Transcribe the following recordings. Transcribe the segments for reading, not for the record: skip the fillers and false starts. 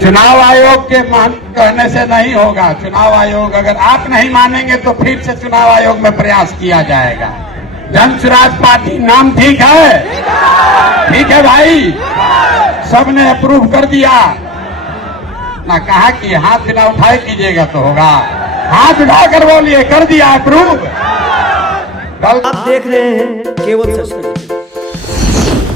चुनाव आयोग के कहने से नहीं होगा। चुनाव आयोग अगर आप नहीं मानेंगे तो फिर से चुनाव आयोग में प्रयास किया जाएगा। जन स्वराज पार्टी नाम ठीक है? ठीक है भाई, सबने अप्रूव कर दिया ना। कहा कि हाथ बिना उठाए कीजिएगा तो होगा। हाथ उठाकर बोलिए कर दिया अप्रूव। आप देख रहे हैं केवल सच।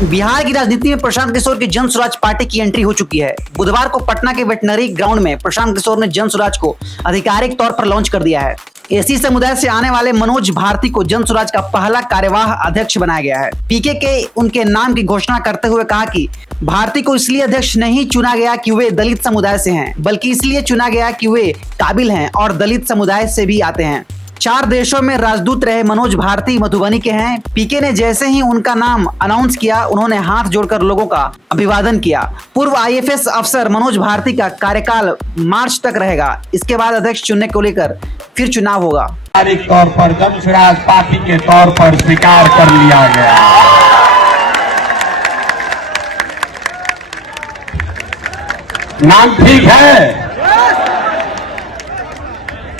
बिहार की राजनीति में प्रशांत किशोर की जन स्वराज पार्टी की एंट्री हो चुकी है। बुधवार को पटना के वेटनरी ग्राउंड में प्रशांत किशोर ने जन स्वराज को आधिकारिक तौर पर लॉन्च कर दिया है। एसी समुदाय से आने वाले मनोज भारती को जन स्वराज का पहला कार्यवाह अध्यक्ष बनाया गया है। पीके के उनके नाम की घोषणा करते हुए कहा कि भारती को इसलिए अध्यक्ष नहीं चुना गया कि वे दलित समुदाय से हैं, बल्कि इसलिए चुना गया कि वे काबिल हैं और दलित समुदाय से भी आते हैं। 4 देशों में राजदूत रहे मनोज भारती मधुबनी के हैं। पीके ने जैसे ही उनका नाम अनाउंस किया, उन्होंने हाथ जोड़कर लोगों का अभिवादन किया। पूर्व आईएफएस अफसर मनोज भारती का कार्यकाल मार्च तक रहेगा। इसके बाद अध्यक्ष चुनने को लेकर फिर चुनाव होगा। आधिकारिक तौर पर जन स्वराज पार्टी के तौर पर स्वीकार कर लिया गया। नाम ठीक है?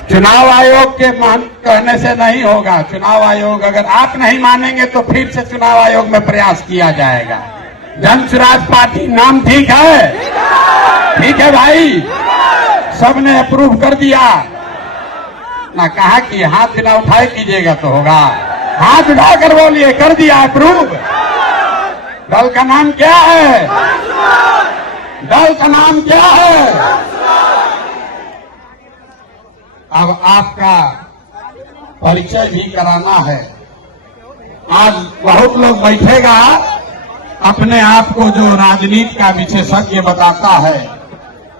चुनाव आयोग के कहने से नहीं होगा। चुनाव आयोग अगर आप नहीं मानेंगे तो फिर से चुनाव आयोग में प्रयास किया जाएगा। जन स्वराज पार्टी नाम ठीक है? ठीक है भाई, सबने अप्रूव कर दिया ना। कहा कि हाथ बिना उठाए कीजिएगा तो होगा। हाथ उठाकर बोलिए कर दिया अप्रूव। दल का नाम क्या है? दल का नाम क्या है? अब आपका परिचय भी कराना है। आज बहुत लोग बैठेगा अपने आप को जो राजनीति का विशेषज्ञ बताता है।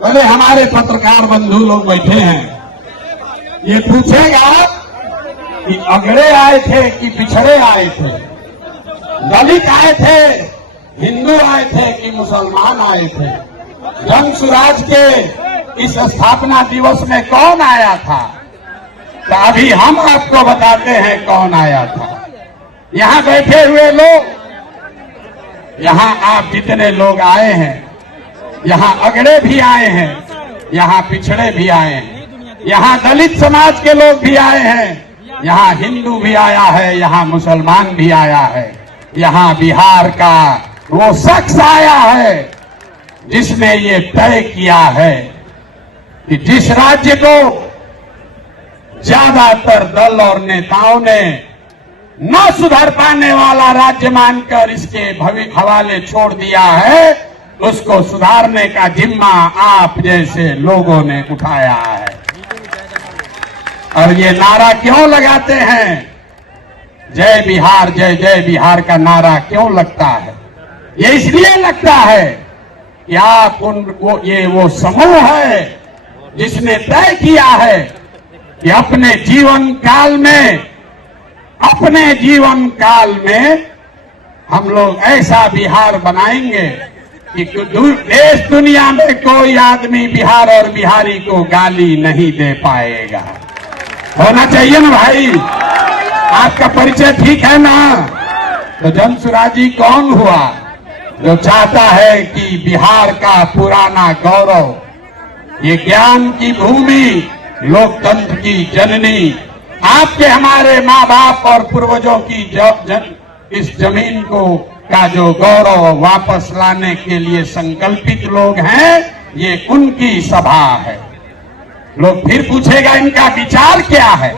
बोले हमारे पत्रकार बंधु लोग बैठे हैं, ये पूछेगा कि अगड़े आए थे कि पिछड़े आए थे, दलित आए थे, हिंदू आए थे कि मुसलमान आए थे। जन स्वराज के इस स्थापना दिवस में कौन आया था? तो अभी हम आपको बताते हैं कौन आया था। यहां बैठे हुए लोग, यहां आप जितने लोग आए हैं, यहां अगड़े भी आए हैं, यहां पिछड़े भी आए हैं, यहां दलित समाज के लोग भी आए हैं, यहां हिंदू भी आया है, यहां मुसलमान भी आया है, यहां बिहार का वो शख्स आया है जिसने ये तय किया है कि जिस राज्य को ज्यादातर दल और नेताओं ने न सुधर पाने वाला राज्य मानकर इसके हवाले छोड़ दिया है, उसको सुधारने का जिम्मा आप जैसे लोगों ने उठाया है। और ये नारा क्यों लगाते हैं? जय बिहार, जय जय बिहार का नारा क्यों लगता है? ये इसलिए लगता है कि आप ये वो समूह है जिसने तय किया है कि अपने जीवन काल में हम लोग ऐसा बिहार बनाएंगे कि देश दुनिया में कोई आदमी बिहार और बिहारी को गाली नहीं दे पाएगा। होना चाहिए ना भाई? आपका परिचय ठीक है ना? तो जन स्वराजी कौन हुआ? जो चाहता है कि बिहार का पुराना गौरव, ये ज्ञान की भूमि, लोकतंत्र की जननी, आपके हमारे माँ बाप और पूर्वजों की इस जमीन को का जो गौरव वापस लाने के लिए संकल्पित लोग हैं, ये उनकी सभा है। लोग फिर पूछेगा इनका विचार क्या है?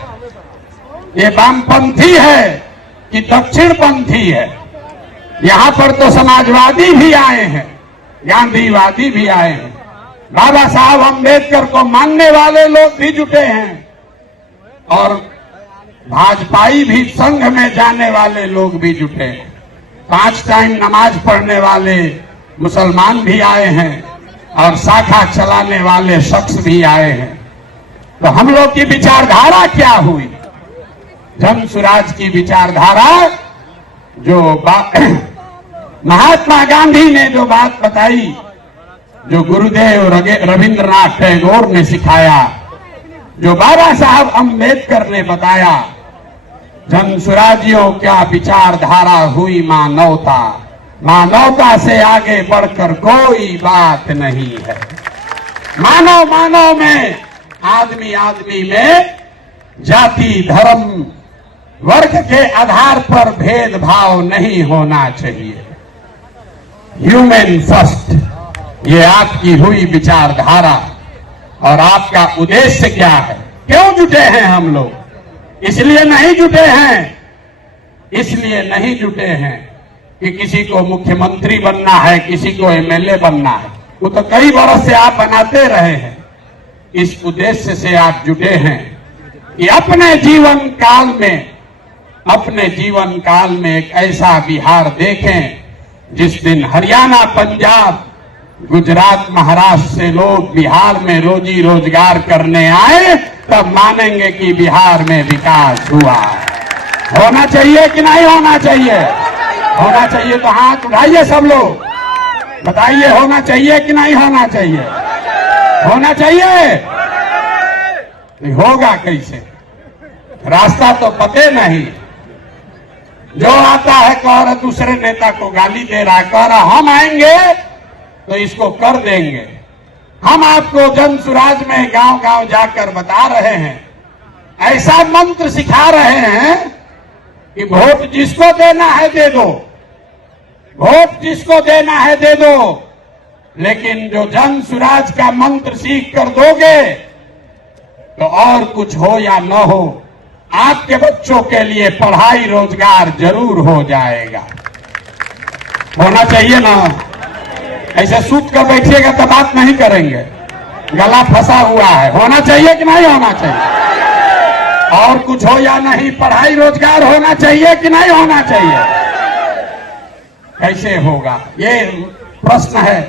ये वामपंथी है कि दक्षिणपंथी है? यहां पर तो समाजवादी भी आए हैं, गांधीवादी भी आए हैं, बाबा साहब अम्बेडकर को मानने वाले लोग भी जुटे हैं, और भाजपाई भी संघ में जाने वाले लोग भी जुटे हैं। 5 टाइम नमाज पढ़ने वाले मुसलमान भी आए हैं और शाखा चलाने वाले शख्स भी आए हैं। तो हम लोग की विचारधारा क्या हुई? जन स्वराज की विचारधारा जो महात्मा गांधी ने जो बात बताई, जो गुरुदेव रविंद्रनाथ टैगोर ने सिखाया, जो बाबा साहब अम्बेडकर ने बताया, जन स्वराजियों क्या विचारधारा हुई मानवता। मानवता से आगे बढ़कर कोई बात नहीं है। मानव मानव में, आदमी आदमी में जाति धर्म वर्ग के आधार पर भेदभाव नहीं होना चाहिए। ह्यूमन फर्स्ट, ये आपकी हुई विचारधारा और आपका उद्देश्य क्या है? क्यों जुटे हैं हम लोग? इसलिए नहीं जुटे हैं कि किसी को मुख्यमंत्री बनना है, किसी को एमएलए बनना है। वो तो कई बरस से आप बनाते रहे हैं। इस उद्देश्य से आप जुटे हैं कि अपने जीवन काल में एक ऐसा बिहार देखें जिस दिन हरियाणा, पंजाब, गुजरात, महाराष्ट्र से लोग बिहार में रोजी रोजगार करने आए, तब मानेंगे कि बिहार में विकास हुआ। होना चाहिए कि नहीं होना चाहिए? होना चाहिए तो हाथ उठाइए सब लोग, बताइए होना चाहिए कि नहीं होना चाहिए? होना चाहिए। होगा कैसे? रास्ता तो पते नहीं। जो आता है कह रहा दूसरे नेता को गाली दे रहा है, कह रहा हम आएंगे तो इसको कर देंगे। हम आपको जन सुराज में गांव गांव जाकर बता रहे हैं, ऐसा मंत्र सिखा रहे हैं कि वोट जिसको देना है दे दो, वोट जिसको देना है दे दो, लेकिन जो जन सुराज का मंत्र सीख कर दोगे तो और कुछ हो या न हो, आपके बच्चों के लिए पढ़ाई रोजगार जरूर हो जाएगा। होना चाहिए ना? ऐसे सूत कर बैठिएगा तो बात नहीं करेंगे, गला फंसा हुआ है। होना चाहिए कि नहीं होना चाहिए? और कुछ हो या नहीं, पढ़ाई रोजगार होना चाहिए कि नहीं होना चाहिए? कैसे होगा? ये प्रश्न है।